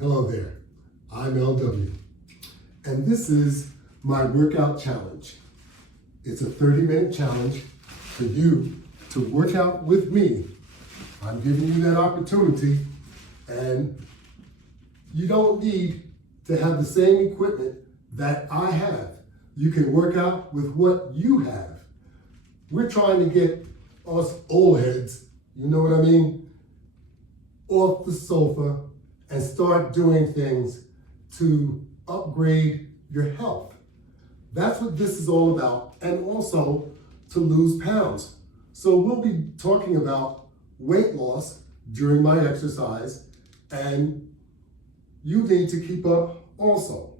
Hello there, I'm LW, and this is my workout challenge. It's a 30-minute challenge for you to work out with me. I'm giving you that opportunity, and you don't need to have the same equipment that I have. You can work out with what you have. We're trying to get us old heads, you know what I mean, off the sofa and start doing things to upgrade your health. That's what this is all about, and also to lose pounds. So we'll be talking about weight loss during my exercise, and you need to keep up also.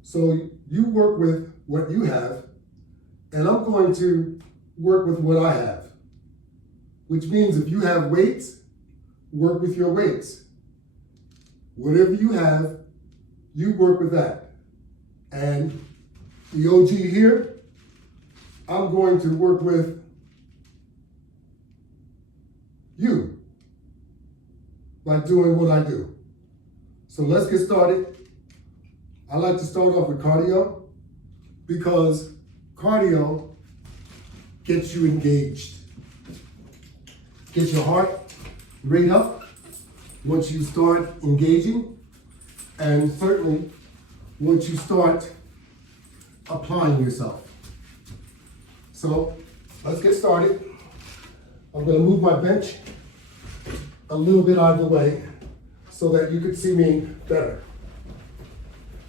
So you work with what you have, and I'm going to work with what I have, which means if you have weights, work with your weights. Whatever you have, you work with that. And the OG here, I'm going to work with you by doing what I do. So let's get started. I like to start off with cardio because cardio gets you engaged. Gets your heart rate up once you start engaging, and certainly once you start applying yourself. So let's get started. I'm going to move my bench a little bit out of the way so that you could see me better.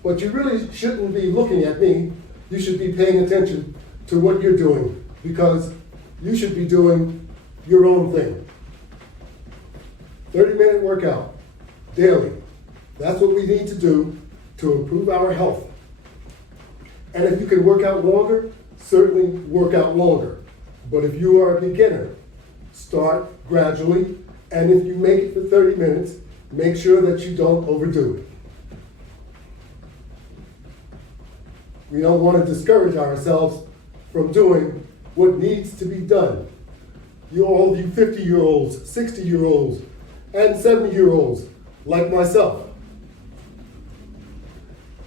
But you really shouldn't be looking at me. You should be paying attention to what you're doing, because you should be doing your own thing. 30-minute workout daily. That's what we need to do to improve our health. And if you can work out longer, certainly work out longer. But if you are a beginner, start gradually. And if you make it for 30 minutes, make sure that you don't overdo it. We don't want to discourage ourselves from doing what needs to be done. All you 50-year-olds, 60-year-olds, and 70-year-olds like myself,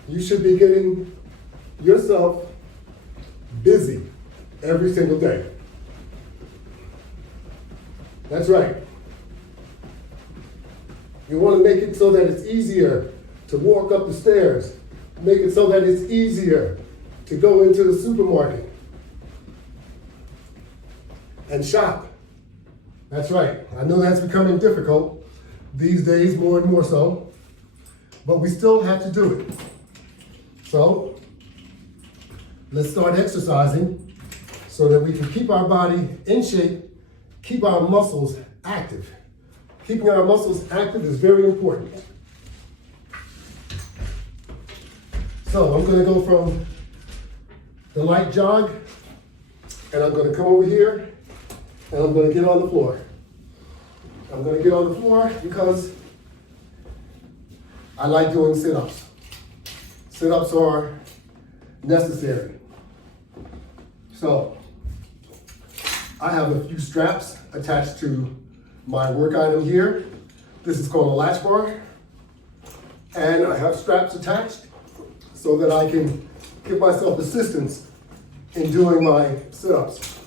you should be getting yourself busy every single day. That's right. You want to make it so that it's easier to walk up the stairs. Make it so that it's easier to go into the supermarket and shop. That's right. I know that's becoming difficult these days, more and more so, but we still have to do it. So let's start exercising so that we can keep our body in shape, keep our muscles active. Keeping our muscles active is very important. So I'm going to go from the light jog, and I'm going to come over here, and I'm going to get on the floor. I'm going to get on the floor because I like doing sit-ups. Sit-ups are necessary. So I have a few straps attached to my work item here. This is called a latch bar. And I have straps attached so that I can give myself assistance in doing my sit-ups.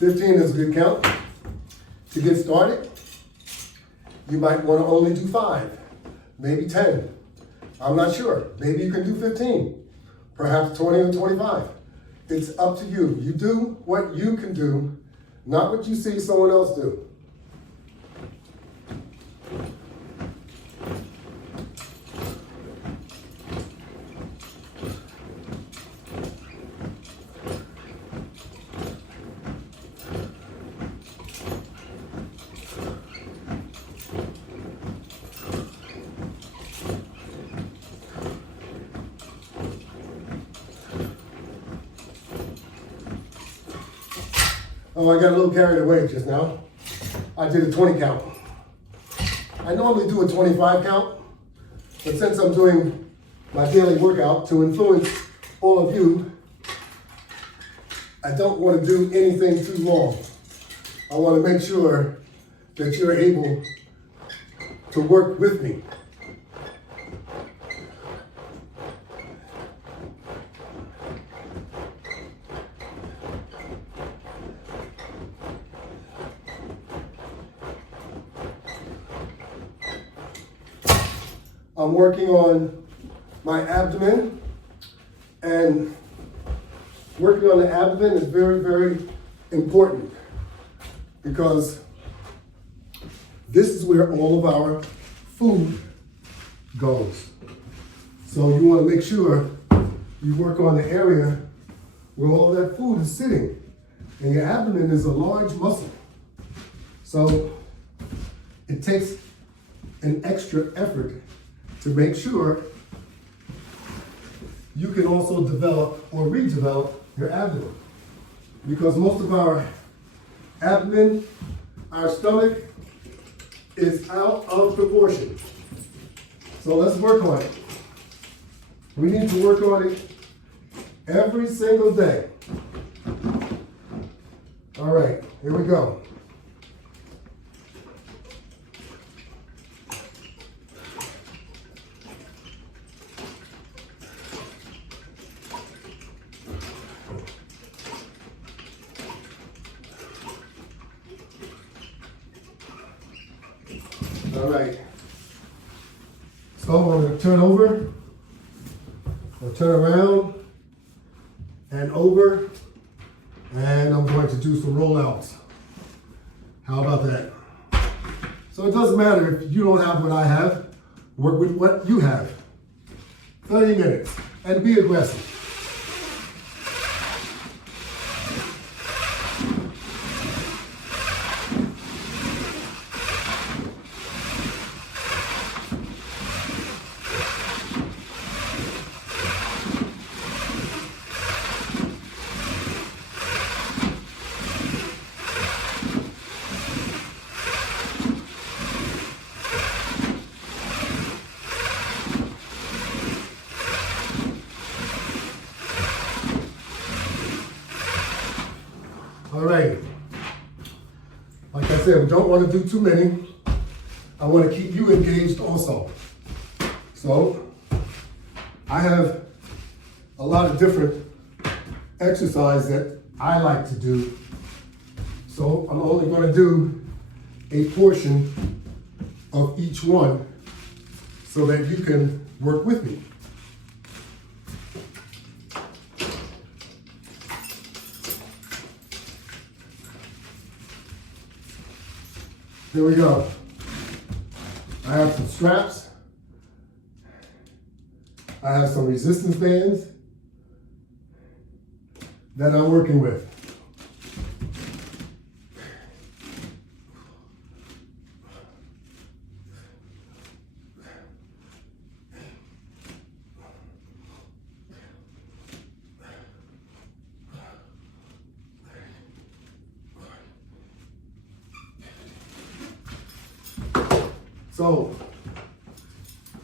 $15 is a good count. To get started, you might want to only do 5, maybe 10. I'm not sure. Maybe you can do 15, perhaps 20 or 25. It's up to you. You do what you can do, not what you see someone else do. Oh, I got a little carried away just now. I did a 20 count. I normally do a 25 count, But since I'm doing my daily workout to influence all of you, I don't want to do anything too long. I want to make sure that you're able to work with me. I'm working on my abdomen, and working on the abdomen is very, very important because this is where all of our food goes. So you want to make sure you work on the area where all that food is sitting. And your abdomen is a large muscle. So it takes an extra effort to make sure you can also develop or redevelop your abdomen. Because most of our abdomen, our stomach, is out of proportion. So let's work on it. We need to work on it every single day. All right, here we go. All right, so I'm going to turn over, or turn around and over, and I'm going to do some rollouts. How about that? So it doesn't matter if you don't have what I have, work with what you have. 30 minutes, and be aggressive. All right, like I said, we don't want to do too many. I want to keep you engaged also. So I have a lot of different exercises that I like to do. So I'm only going to do a portion of each one so that you can work with me. Here we go. I have some straps. I have some resistance bands that I'm working with. So,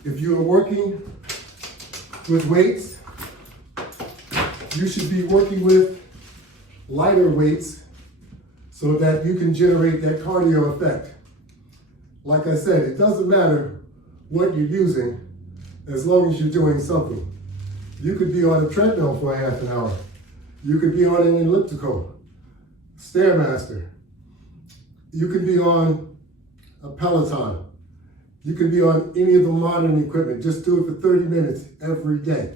if you are working with weights, you should be working with lighter weights so that you can generate that cardio effect. Like I said, it doesn't matter what you're using as long as you're doing something. You could be on a treadmill for half an hour. You could be on an elliptical, Stairmaster. You could be on a Peloton. You can be on any of the modern equipment. Just do it for 30 minutes every day.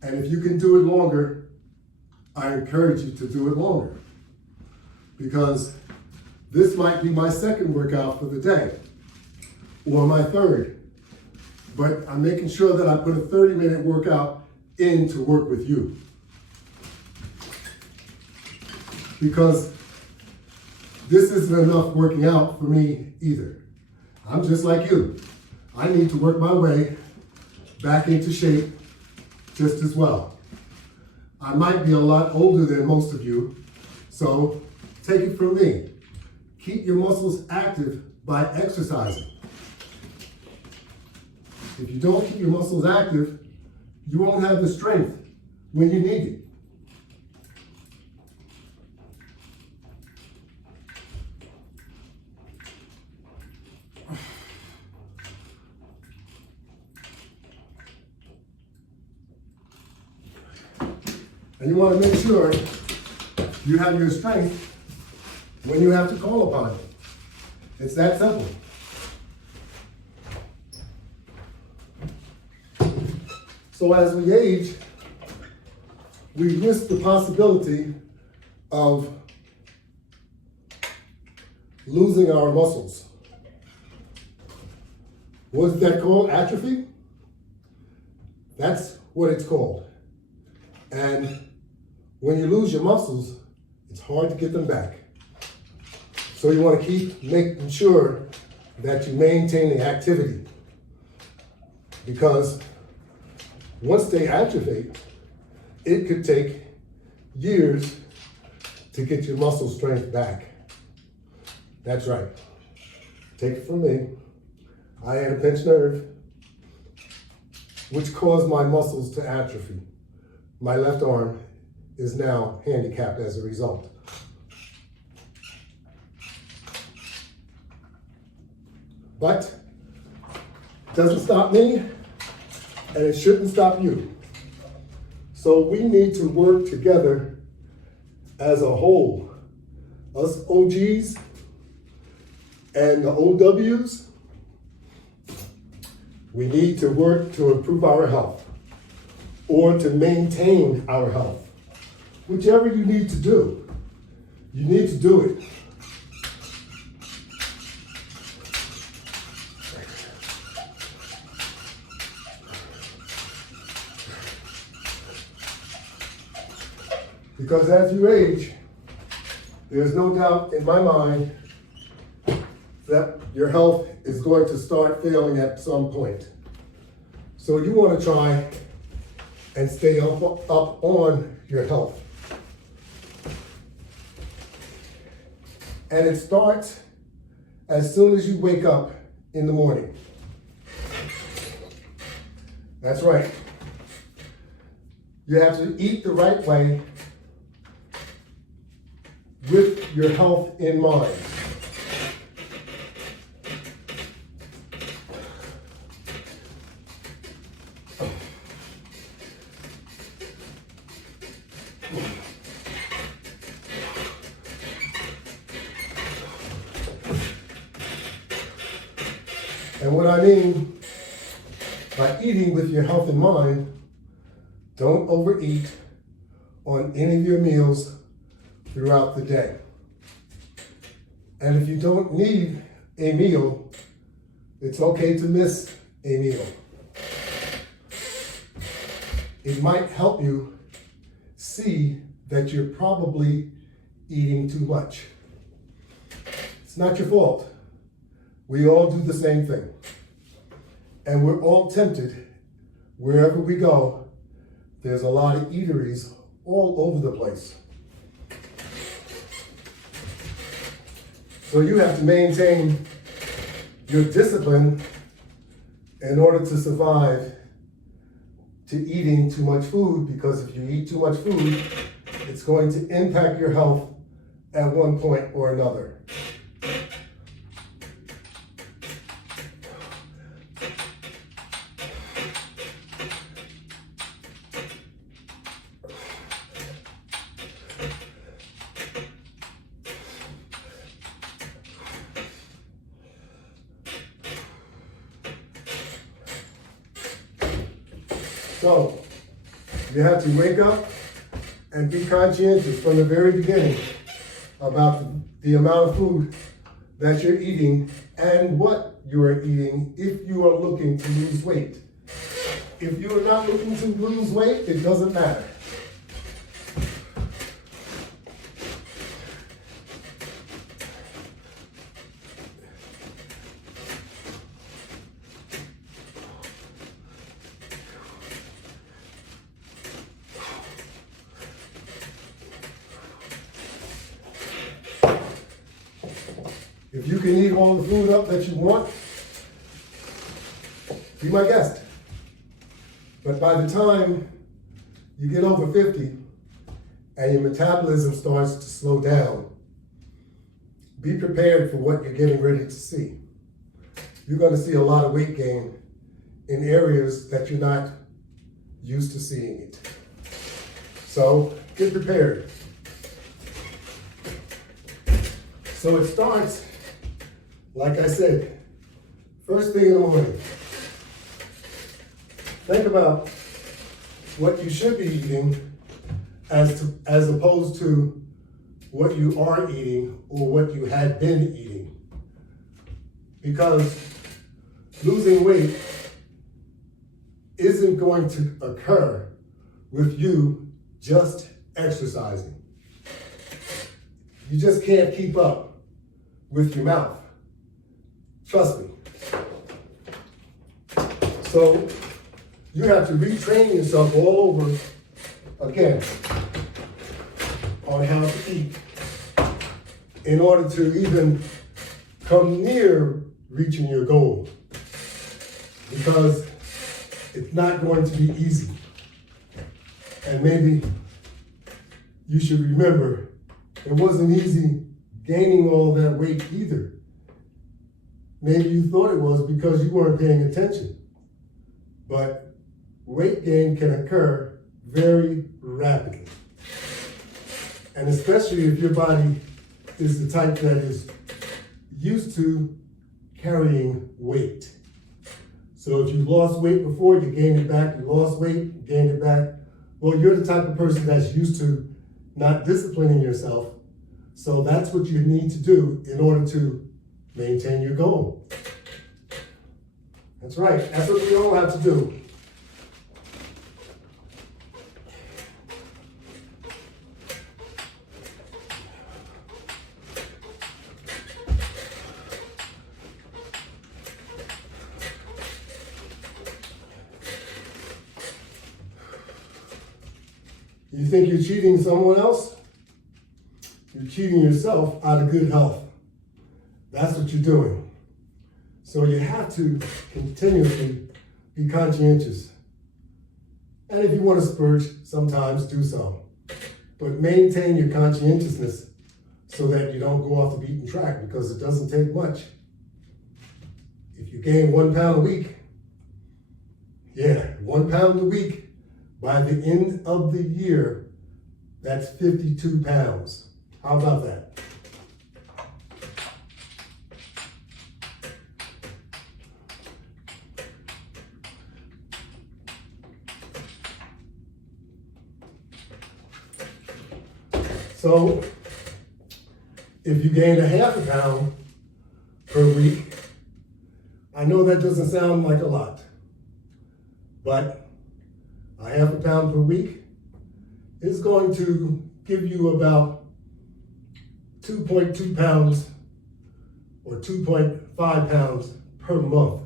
And if you can do it longer, I encourage you to do it longer. Because this might be my second workout for the day, or my third. But I'm making sure that I put a 30-minute workout in to work with you. Because this isn't enough working out for me either. I'm just like you. I need to work my way back into shape just as well. I might be a lot older than most of you, so take it from me. Keep your muscles active by exercising. If you don't keep your muscles active, you won't have the strength when you need it. And you want to make sure you have your strength when you have to call upon it. It's that simple. So as we age, we risk the possibility of losing our muscles. What is that called? Atrophy? That's what it's called. And when you lose your muscles, it's hard to get them back. So you want to keep making sure that you maintain the activity, because once they atrophy, it could take years to get your muscle strength back. That's right. Take it from me. I had a pinched nerve, which caused my muscles to atrophy. My left arm is now handicapped as a result. But it doesn't stop me, and it shouldn't stop you. So we need to work together as a whole. Us OGs and the OWs, we need to work to improve our health or to maintain our health. Whichever you need to do, you need to do it. Because as you age, there's no doubt in my mind that your health is going to start failing at some point. So you want to try and stay up on your health. And it starts as soon as you wake up in the morning. That's right. You have to eat the right way with your health in mind. And what I mean by eating with your health in mind, don't overeat on any of your meals throughout the day. And if you don't need a meal, it's okay to miss a meal. It might help you see that you're probably eating too much. It's not your fault. We all do the same thing. And we're all tempted. Wherever we go, there's a lot of eateries all over the place. So you have to maintain your discipline in order to survive to eating too much food, because if you eat too much food, it's going to impact your health at one point or another. So, you have to wake up and be conscientious from the very beginning about the amount of food that you're eating and what you are eating if you are looking to lose weight. If you are not looking to lose weight, it doesn't matter. If you can eat all the food up that you want, be my guest. But by the time you get over 50 and your metabolism starts to slow down, be prepared for what you're getting ready to see. You're going to see a lot of weight gain in areas that you're not used to seeing it. So get prepared. So it starts, like I said, first thing in the morning. Think about what you should be eating as opposed to what you are eating or what you had been eating. Because losing weight isn't going to occur with you just exercising. You just can't keep up with your mouth. Trust me. So you have to retrain yourself all over again on how to eat in order to even come near reaching your goal, because it's not going to be easy. And maybe you should remember it wasn't easy gaining all that weight either. Maybe you thought it was because you weren't paying attention. But weight gain can occur very rapidly. And especially if your body is the type that is used to carrying weight. So if you lost weight before, you gained it back, you lost weight, you gained it back. Well, you're the type of person that's used to not disciplining yourself. So that's what you need to do in order to maintain your goal. That's right, that's what we all have to do. You think you're cheating someone else? You're cheating yourself out of good health. That's what you're doing. So you have to continuously be conscientious. And if you want to splurge, sometimes do so. But maintain your conscientiousness so that you don't go off the beaten track, because it doesn't take much. If you gain 1 pound a week, 1 pound a week, by the end of the year, that's 52 pounds. How about that? So, if you gained a half a pound per week, I know that doesn't sound like a lot, but a half a pound per week is going to give you about 2.2 pounds or 2.5 pounds per month.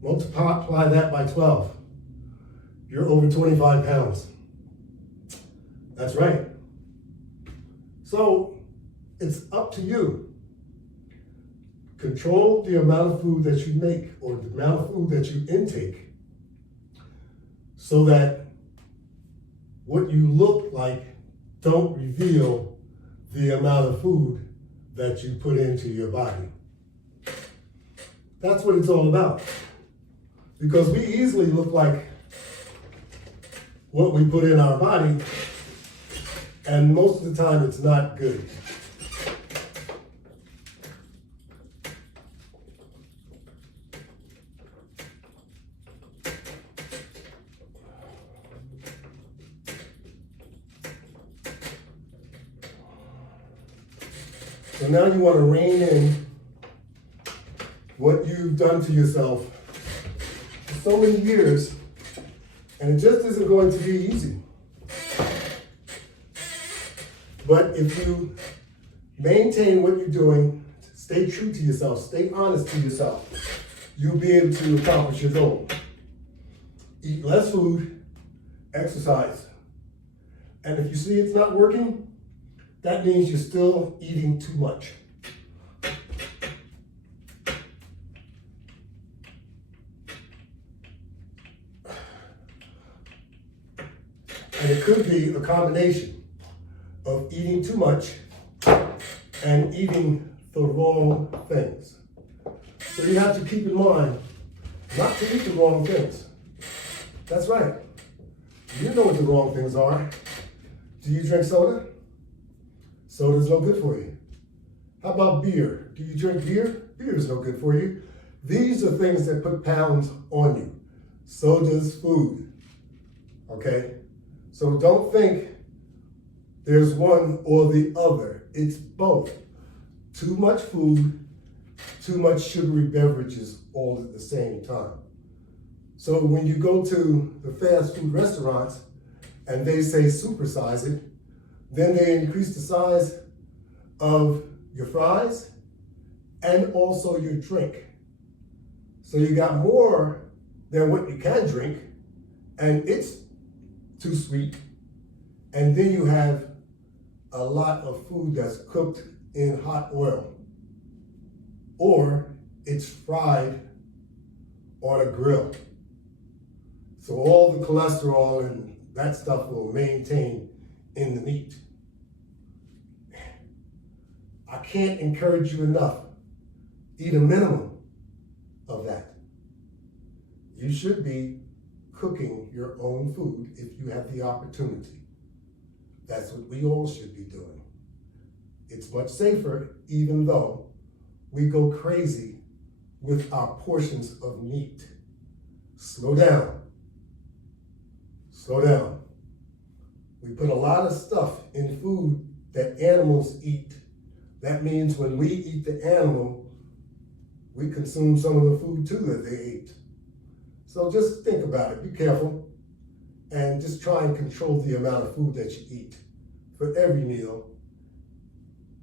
Multiply that by 12. You're over 25 pounds. That's right. So it's up to you. Control the amount of food that you make or the amount of food that you intake, so that what you look like don't reveal the amount of food that you put into your body. That's what it's all about. Because we easily look like what we put in our body, and most of the time it's not good. So now you want to rein in what you've done to yourself for so many years, and it just isn't going to be easy. But if you maintain what you're doing, stay true to yourself, stay honest to yourself, you'll be able to accomplish your goal. Eat less food, exercise. And if you see it's not working, that means you're still eating too much. And it could be a combination of eating too much and eating the wrong things. So you have to keep in mind not to eat the wrong things. That's right. You know what the wrong things are. Do you drink soda? Soda's no good for you. How about beer? Do you drink beer? Beer is no good for you. These are things that put pounds on you. So does food. Okay? So don't think there's one or the other. It's both. Too much food, too much sugary beverages all at the same time. So when you go to the fast food restaurants and they say supersize it, then they increase the size of your fries and also your drink. So you got more than what you can drink, and it's too sweet. And then you have a lot of food that's cooked in hot oil, or it's fried on a grill. So all the cholesterol and that stuff will maintain in the meat. I can't encourage you enough. Eat a minimum of that. You should be cooking your own food if you have the opportunity. That's what we all should be doing. It's much safer, even though we go crazy with our portions of meat. Slow down. Slow down. We put a lot of stuff in food that animals eat. That means when we eat the animal, we consume some of the food too that they ate. So just think about it, be careful, and just try and control the amount of food that you eat for every meal.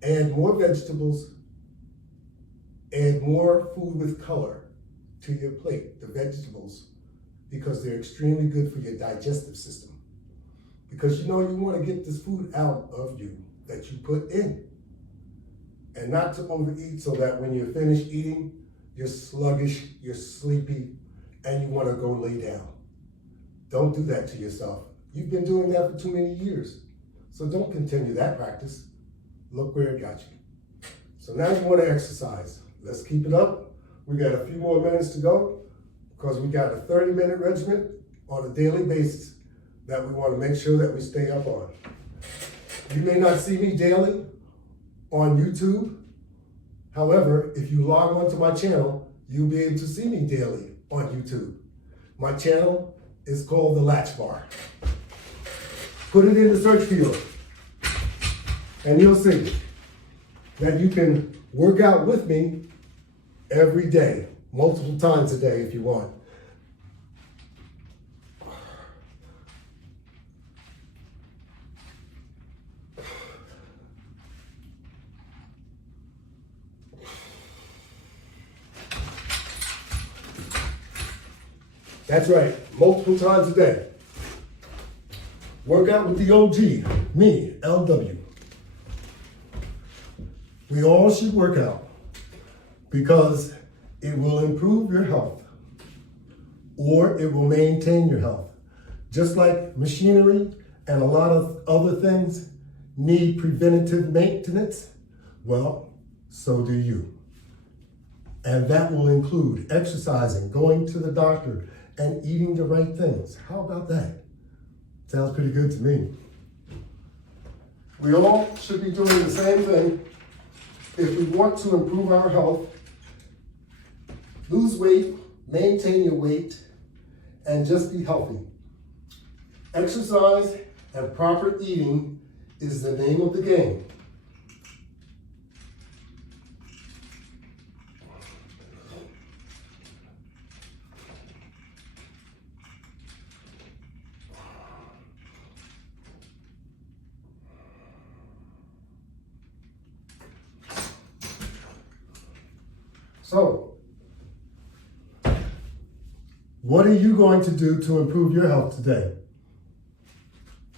Add more vegetables, add more food with color to your plate, the vegetables, because they're extremely good for your digestive system. Because you want to get this food out of you that you put in. And not to overeat so that when you're finished eating, you're sluggish, you're sleepy, and you want to go lay down. Don't do that to yourself. You've been doing that for too many years. So don't continue that practice. Look where it got you. So now you want to exercise. Let's keep it up. We got a few more minutes to go because we got a 30-minute regimen on a daily basis that we want to make sure that we stay up on. You may not see me daily on YouTube. However, if you log on to my channel, you'll be able to see me daily on YouTube. My channel is called The Latch Bar. Put it in the search field and you'll see that you can work out with me every day, multiple times a day if you want. That's right, multiple times a day. Work out with the OG, me, LW. We all should work out because it will improve your health or it will maintain your health. Just like machinery and a lot of other things need preventative maintenance, well, so do you. And that will include exercising, going to the doctor, and eating the right things. How about that? Sounds pretty good to me. We all should be doing the same thing if we want to improve our health, lose weight, maintain your weight, and just be healthy. Exercise and proper eating is the name of the game. So, what are you going to do to improve your health today?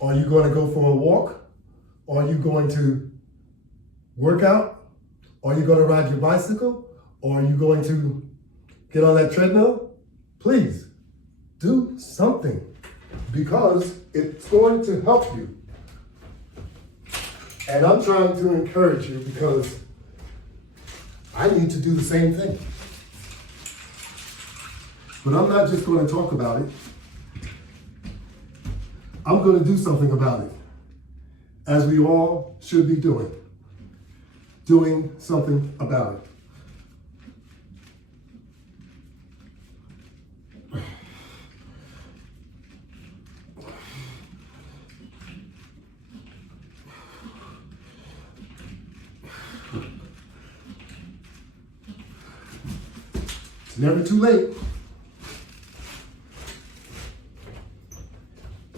Are you going to go for a walk? Are you going to work out? Are you going to ride your bicycle? Or are you going to get on that treadmill? Please, do something. because it's going to help you. And I'm trying to encourage you because I need to do the same thing. But I'm not just going to talk about it. I'm going to do something about it, as we all should be doing. Doing something about it. It's never too late.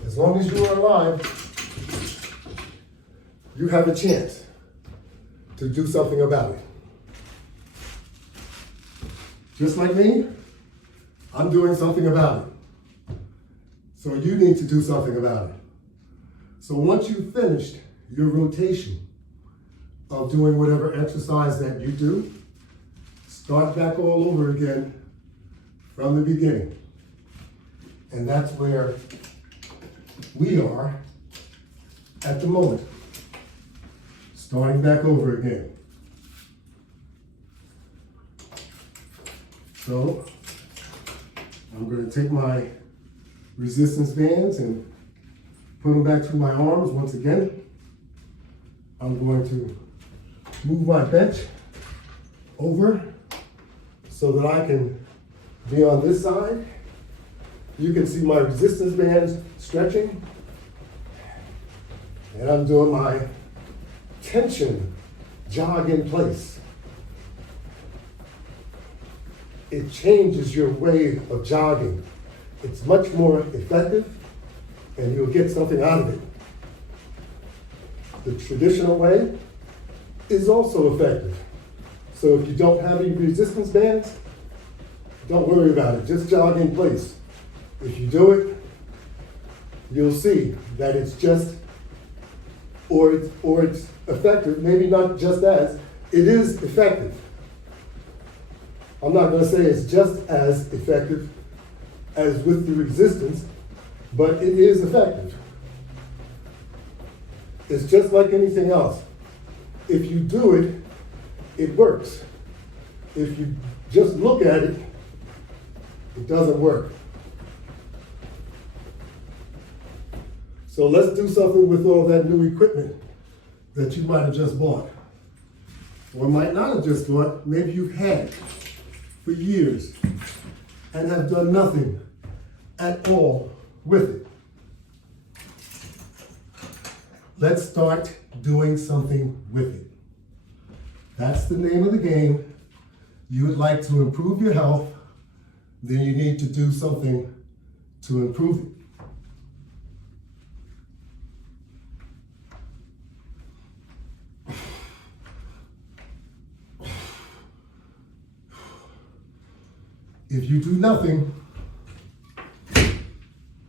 As long as you are alive, you have a chance to do something about it. Just like me, I'm doing something about it. So you need to do something about it. So once you've finished your rotation of doing whatever exercise that you do, start back all over again from the beginning. And that's where we are at the moment. Starting back over again. So I'm going to take my resistance bands and put them back through my arms once again. I'm going to move my bench over so that I can be on this side. You can see my resistance bands stretching. And I'm doing my tension jog in place. It changes your way of jogging. It's much more effective and you'll get something out of it. The traditional way is also effective. So if you don't have any resistance bands, don't worry about it, just jog in place. If you do it, you'll see that it's just, or it's effective, maybe not just as, it is effective. I'm not going to say it's just as effective as with the resistance, but it is effective. It's just like anything else. If you do it, it works. If you just look at it, it doesn't work. So let's do something with all that new equipment that you might have just bought. Or might not have just bought, maybe you've had for years and have done nothing at all with it. Let's start doing something with it. That's the name of the game. You would like to improve your health, then you need to do something to improve it. If you do nothing,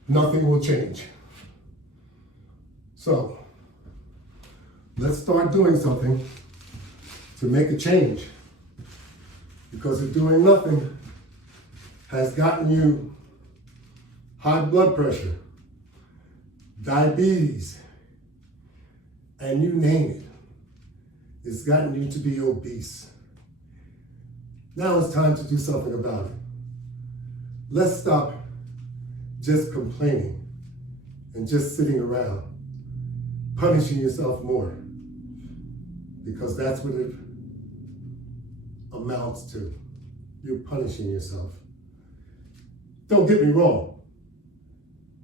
nothing will change. So, let's start doing something to make a change. Because if doing nothing has gotten you high blood pressure, diabetes, and you name it, it's gotten you to be obese. Now it's time to do something about it. Let's stop just complaining and just sitting around, punishing yourself more, because that's what it amounts to. You're punishing yourself. Don't get me wrong.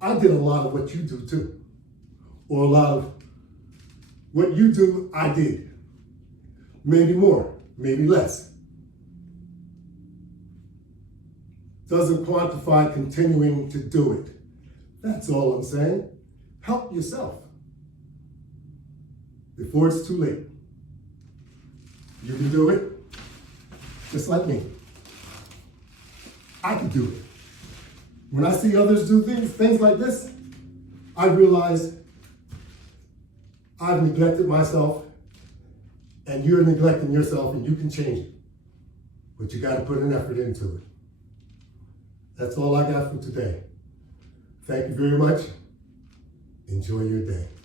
I did a lot of what you do too, or a lot of what you do, I did. Maybe more, maybe less. Doesn't quantify continuing to do it. That's all I'm saying. Help yourself before it's too late. You can do it just like me. I can do it. When I see others do things like this, I realize I've neglected myself and you're neglecting yourself, and you can change it. But you got to put an effort into it. That's all I got for today. Thank you very much. Enjoy your day.